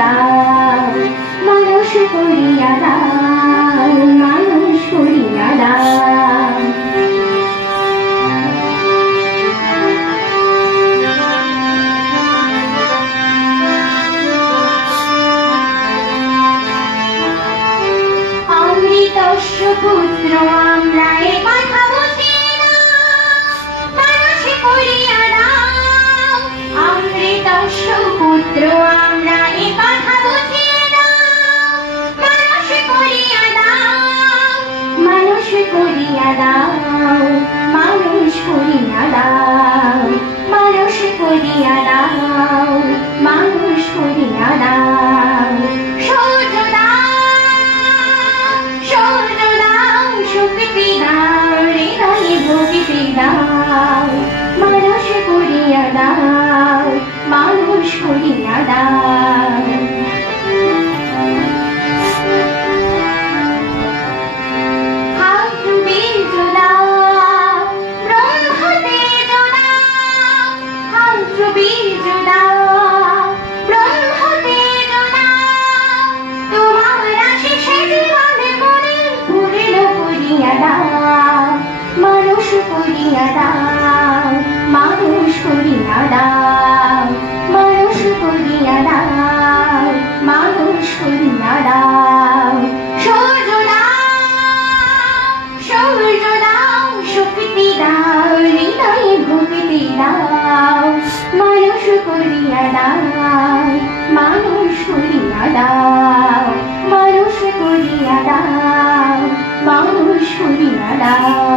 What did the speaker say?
দাও, মানুষ করিয়া দাও, মানুষ করিয়া দাও। অমৃতস্য পুত্র আমরা এ কথা বুঝি না, মানুষ করিয়া দাও। অমৃতস্য পুত্র আমরা এ কথা বুঝি না, মানুষ করিয়া দাও, মানুষ করিয়া দাও, মানুষ করিয়া দাও, মানুষ করিয়া দাও, মানুষ করিয়া দাও। সূর্য দাও, শক্তি দাও, হৃদয়ে ভক্তি দাও, মানুষ করিয়া দাও, মানুষ করিয়া দাও। বীর্য দাও, ব্রহ্ম তেজ দাও, বীর্য দাও, ব্রহ্ম তেজ দাও, তোমার আশিসে জীবনে মনে পূর্ণ করিয়া দাও, মানুষ করিয়া দাও, মানুষ করিয়া দাও, মানুষ করিয়া দাও, মানুষ করিয়া দাও। সূর্য দাও, শক্তি দাও, হৃদয়ে ভক্তি দাও, মানুষ করিয়া দাও, মানুষ করিয়া দাও, মানুষ করিয়া দাও, মানুষ করিয়া দাও।